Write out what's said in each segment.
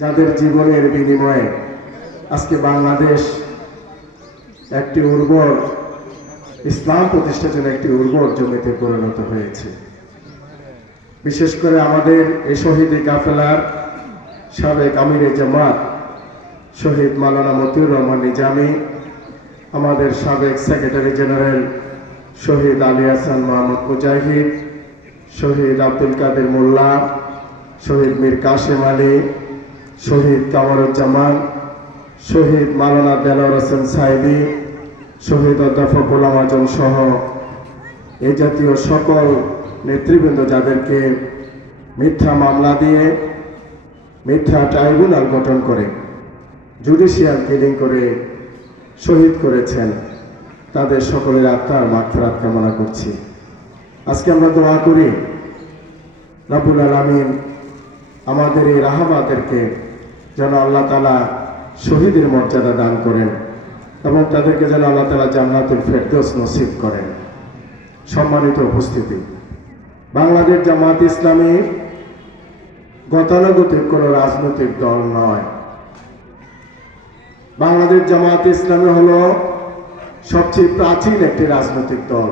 যাদের জীবনের বিনিময়ে আজকে বাংলাদেশ একটি উর্বর ইসলাম প্রতিষ্ঠার জন্য একটি উর্বর জমিতে পরিণত হয়েছে। বিশেষ করে আমাদের এই শহীদি কাফেলার সাবেক আমিরে জামাত শহীদ মাওলানা মতিউর রহমান নিজামী, আমাদের সাবেক সেক্রেটারি জেনারেল শহীদ আলী হাসান মোহাম্মদ মুজাহিদ, শহীদ আব্দুল কাদের মোল্লা, শহীদ মীর কাশেম আলী, শহীদ কামরুজ্জামান, শহীদ মাওলানা দেলোয়ার হোসেন সাইদি, শহীদ অধ্যাপক গোলাম আজম সহ এই জাতীয় সকল নেতৃবৃন্দ যাদেরকে মিথ্যা মামলা দিয়ে মিথ্যা ট্রাইব্যুনাল গঠন করে জুডিশিয়াল কিলিং করে শহীদ করেছেন, তাদের সকলের আত্মার মাগফিরাত কামনা করছি। আজকে আমরা দোয়া করি রব্বুল আলামিন আমাদের এই রাহাবাদেরকে যেন আল্লাহ তাআলা শহীদের মর্যাদা দান করেন এবং তাদেরকে যেন আল্লাহ তাআলা জান্নাতুল ফেরদৌস নসিব করেন। সম্মানিত উপস্থিতি, বাংলাদেশ জামাত ইসলামী গতানুগতিক কোনো রাজনৈতিক দল নয়। বাংলাদেশ জামাত ইসলামী হলো সবচেয়ে প্রাচীন একটি রাজনৈতিক দল।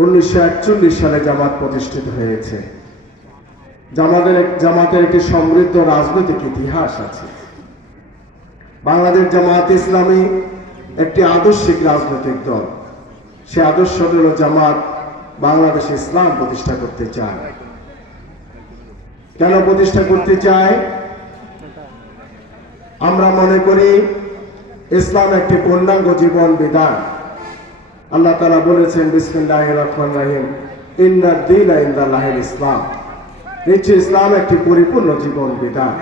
1941 সালে জামাত প্রতিষ্ঠিত হয়েছে। জামাতের একটি সমৃদ্ধ রাজনৈতিক ইতিহাস আছে। বাংলাদেশ জামাত ইসলামী একটি আদর্শিক রাজনৈতিক দল। সে আদর্শ হল জামাত বাংলাদেশে ইসলাম প্রতিষ্ঠা করতে চায়। কেন প্রতিষ্ঠা করতে চায়? আমরা মনে করি ইসলাম একটি পূর্ণাঙ্গ জীবন বিধান। আল্লাহ তাআলা বলেছেন বিসমিল্লাহির রহমানির রহিম, ইন্নাদ দীনা ইনদাল্লাহিল ইসলাম। নিশ্চয় ইসলাম একটি পরিপূর্ণ জীবন বিধান।